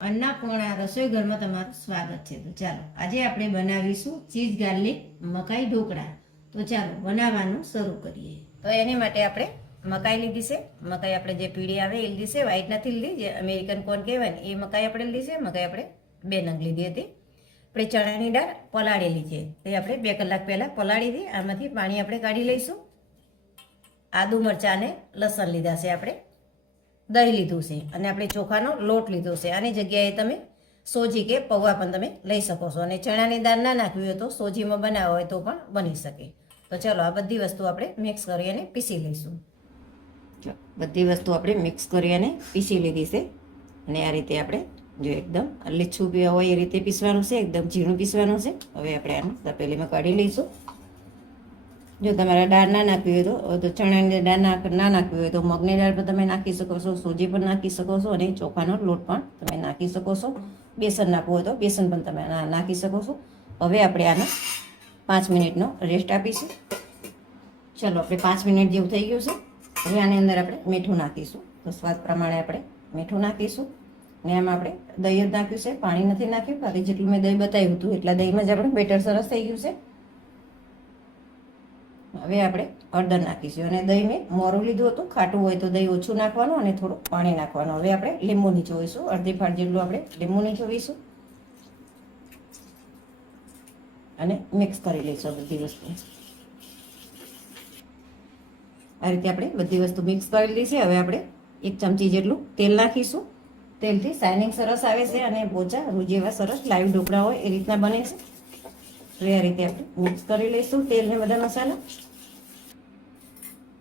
અન્નપૂર્ણા રસોઈ ઘરમાં તમારું સ્વાગત છે. તો ચાલો આજે આપણે બનાવીશું ચીઝ ગાર્લિક મકાઈ ઢોકળા. તો ચાલો બનાવવાનું શરૂ કરીએ. તો એની માટે આપણે મકાઈ લીધી છે. મકાઈ આપણે જે પીળી આવે એ લીધી છે, વ્હાઈટ નથી લીધી, જે અમેરિકન કોર્ન કહેવાય ને એ મકાઈ આપણે લીધી છે. મકાઈ આપણે 2 નંગ લીધી હતી. આપણે ચણાની દાળ પલાળેલી છે, એ આપણે 2 કલાક પહેલાં પલાળી હતી. આમાંથી પાણી આપણે કાઢી લઈશું. આદુ મરચાં અને લસણ લીધા છે આપણે, દહીં લીધું છે અને આપણે ચોખાનો લોટ લીધો છે. આની જગ્યાએ તમે સોજી કે પૌવા પણ તમે લઈ શકો છો, અને ચણાની દાળ ના નાખવી હોય તો સોજીમાં બનાવવા હોય તો પણ બની શકે. તો ચલો આ બધી વસ્તુ આપણે મિક્સ કરી અને પીસી લઈશું. બધી વસ્તુ આપણે મિક્સ કરી અને પીસી લીધી છે, અને આ રીતે આપણે જો એકદમ લીછું હોય એ રીતે પીસવાનું છે, એકદમ ઝીણું પીસવાનું છે. હવે આપણે આને તપેલીમાં કાઢી લઈશું. જો તમારે દાળ ના નાખવી હોય તો ચણાની દાળ ના નાખવી હોય તો મગની દાળ પણ તમે નાખી શકો છો, સૂજી પણ નાખી શકો છો, અને ચોખાનો લોટ પણ તમે નાખી શકો છો. બેસન નાખવું હોય તો બેસન પણ તમે નાખી શકો છો. હવે આપણે આને 5 મિનિટનો રેસ્ટ આપીશું. ચલો આપણે 5 મિનિટ જેવું થઈ ગયું છે. હવે આની અંદર આપણે મીઠું નાખીશું. તો સ્વાદ પ્રમાણે આપણે મીઠું નાખીશું, અને આમાં આપણે દહીં જ નાખ્યું છે, પાણી નથી નાખ્યું. ખાલી જેટલું મેં દહીં બતાવ્યું હતું એટલા દહીંમાં જ આપણે બેટર સરસ થઈ ગયું છે. હવે આપણે હળદર નાખીશું, અને દહીં મેં મોરું લીધું હતું. ખાટું હોય તો દહીં ઓછું નાખવાનું અને થોડું પાણી નાખવાનું. હવે આપણે લીંબુ નીચોવીશું, અડધી ફાટ જેટલું આપણે લીંબુ નીચોવીશું અને મિક્સ કરી લઈશું બધી વસ્તુ. આ રીતે આપણે બધી વસ્તુ મિક્સ કરી લીધી છે. હવે આપણે 1 ચમચી જેટલું તેલ નાખીશું. તેલથી શાઇનિંગ સરસ આવે છે, અને પોચા રૂ જેવા સરસ લાઈવ ઢોકળા હોય એ રીતના બને છે. હવે આ રીતે આપણે મિક્સ કરી લઈશું તેલને બધા મસાલા.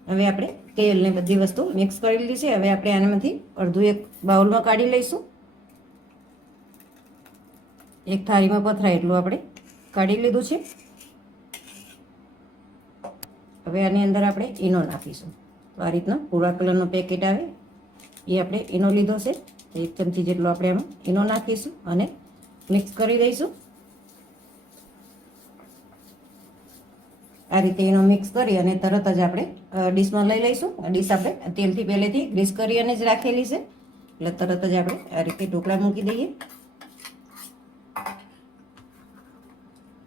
હવે આપણે તેલને બધી વસ્તુ મિક્સ કરી લીધી છે. હવે આપણે આનામાંથી અડધું એક બાઉલમાં કાઢી લઈશું. એક થાળીમાં પથરાય એટલું આપણે કાઢી લીધું છે. હવે આની અંદર આપણે ઈનો નાખીશું. તો આ રીતનો ભૂરા કલરનો પેકેટ આવે એ આપણે ઈનો લીધો છે. 1 ચમચી જેટલો આપણે એમાં ઈનો નાખીશું અને મિક્સ કરી દઈશું. આ રીતે એનો મિક્સ કરી અને તરત જ આપણે ડીશમાં લઈ લઈશું. ડીશ આપણે તેલથી પહેલેથી ગ્રીસ કરી અને જ રાખેલી છે, એટલે તરત જ આપણે આ રીતે ઢોકળા મૂકી દઈએ.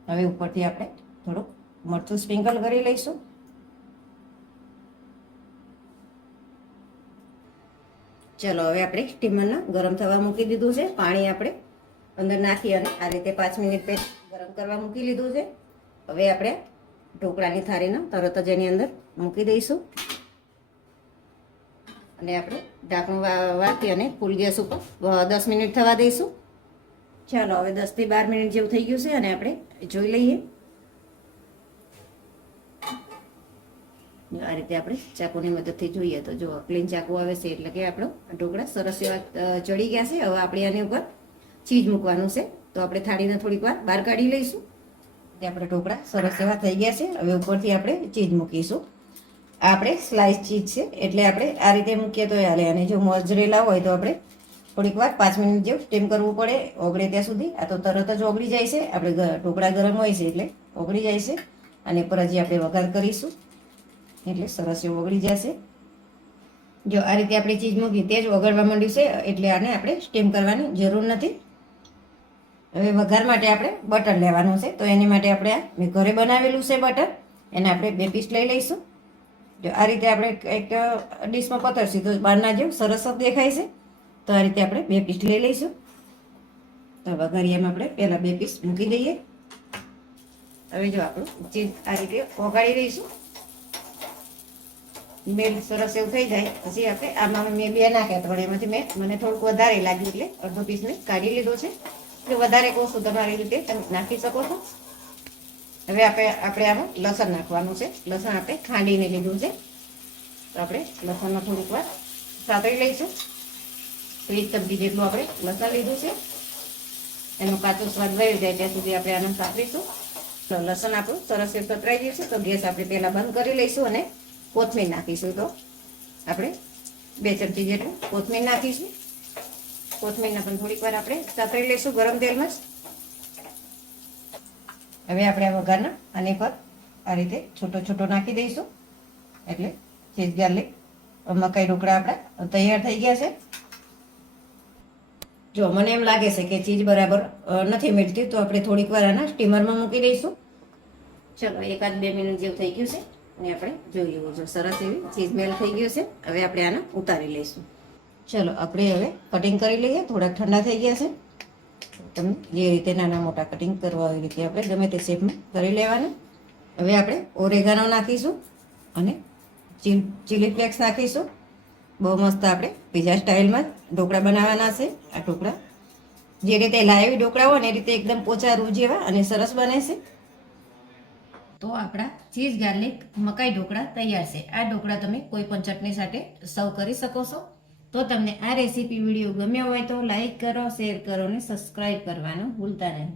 હવે ઉપરથી આપણે થોડું મરચું સ્પ્રિંકલ કરી લઈશું. ચલો હવે આપણે સ્ટીમરના ગરમ થવા મૂકી દીધું છે. પાણી આપણે અંદર નાખી અને આ રીતે 5 મિનિટ ગરમ કરવા મૂકી લીધું છે. હવે આપણે ઢોકળાની થાળીને તરત જ એની અંદર મૂકી દઈશું, અને આપણે ઢાંકણું વાળતી અને ફૂલ ગેસ ઉપર 10 મિનિટ થવા દઈશું. ચાલો હવે 10 થી 12 મિનિટ જેવું થઈ ગયું છે, અને આપણે જોઈ લઈએ. આ રીતે આપણે ચાકુની મદદથી જોઈએ તો જો ક્લીન ચાકુ આવે છે, એટલે કે આપણો ઢોકળા સરસ એવા ચડી ગયા છે. હવે આપણે આની ઉપર ચીઝ મૂકવાનું છે, તો આપણે થાળીને થોડીક વાર બહાર કાઢી લઈશું. આપણે ઢોકળા સરસ એવા થઈ ગયા છે. હવે ઉપરથી આપણે ચીઝ મૂકીશું. આપણે સ્લાઇસ ચીઝ છે એટલે આપણે આ રીતે મૂકીએ તો હાલે, અને જો મોઝરેલા હોય તો આપણે થોડીક વાર 5 મિનિટ જેવું સ્ટીમ કરવું પડે, ઓગળે ત્યાં સુધી. આ તો તરત જ ઓગળી જાય છે. આપણે ઢોકળા ગરમ હોય છે એટલે ઓગળી જાય છે, અને પર હજી આપણે વઘાર કરીશું એટલે સરસ એવું ઓગળી જશે. જો આ રીતે આપણે ચીઝ મૂકી તે જ ઓગળવા માંડ્યું છે, એટલે આને આપણે સ્ટીમ કરવાની જરૂર નથી. હવે વઘાર માટે આપણે બટર લેવાનું છે, તો એની માટે આપણે આ મેં ઘરે બનાવેલું છે બટર, એને આપણે 2 પીસ લઈ લઈશું. જો આ રીતે આપણે એક ડીશમાં પતરશું તો બહારના જેવું સરસ જ દેખાય છે. તો આ રીતે આપણે 2 પીસ લઈ લઈશું. તો વઘારિયામાં આપણે પહેલાં 2 પીસ મૂકી દઈએ. હવે જો આપણું ચીઝ આ રીતે ઓગાળી દઈશું. મેલ સરસ એવું થઈ જાય પછી આપણે આમાં મેં 2 નાખ્યા, પણ એમાંથી મને થોડુંક વધારે લાગ્યું એટલે અડધો પીસ મેં કાઢી લીધો છે. જો વધારે કહું છું તમારી રીતે તમે નાખી શકો છો. હવે આપણે આમાં લસણ નાખવાનું છે. લસણ આપણે ખાંડીને લીધું છે, તો આપણે લસણમાં થોડીક વાર સાતળી લઈશું. તો 1 ચમચી જેટલું આપણે લસણ લીધું છે, એનો કાચો સ્વાદ વહી જાય ત્યાં સુધી આપણે આને સાતળીશું. તો લસણ આપણું સરસ એવું સતરાઈ ગયું છે, તો ગેસ આપણે પહેલાં બંધ કરી લઈશું અને કોથમીર નાખીશું. તો આપણે 2 ચમચી જેટલું કોથમીર નાખીશું. કોથમીરને પણ થોડીક વાર આપણે સાતળી લઈશું ગરમ તેલમાં જ. હવે આપણે આ વઘારના આની પર આ રીતે છોટો છોટો નાખી દઈશું, એટલે ચીઝ ગાર્લિક મકાઈ ઢોકળા આપણા તૈયાર થઈ ગયા છે. જો મને એમ લાગે છે કે ચીઝ બરાબર નથી મેળતી તો આપણે થોડીક વાર આના સ્ટીમરમાં મૂકી દઈશું. ચલો 1-2 મિનિટ જેવું થઈ ગયું છે અને આપણે જોઈ લેવું. જો સરસ એવી ચીઝ મેલ્ટ થઈ ગયું છે. હવે આપણે આને ઉતારી લઈશું. ચલો આપણે હવે કટિંગ કરી લઈએ. થોડાક ઠંડા થઈ ગયા છે. તમને જે રીતે નાના મોટા કટિંગ કરવા હોય એ રીતે આપણે ગમે તે શેપમાં કરી લેવાના. હવે આપણે ઓરેગાનો નાખીશું અને ચીલી ફ્લેક્સ નાખીશું. બહુ મસ્ત આપણે પીઝા સ્ટાઇલમાં ઢોકળા બનાવવાના છે. આ ઢોકળા જે રીતે લાઈવ ઢોકળા હોય ને એ રીતે એકદમ પોચા રૂ જેવા અને સરસ બને છે. તો આપણા ચીઝ ગાર્લિક મકાઈ ઢોકળા તૈયાર છે. આ ઢોકળા તમે કોઈ પણ ચટણી સાથે સર્વ કરી શકો છો. તો તમને આ રેસીપી વિડીયો ગમ્યો હોય તો લાઈક કરો, શેર કરો અને સબસ્ક્રાઈબ કરવાનું ભૂલતા નહીં.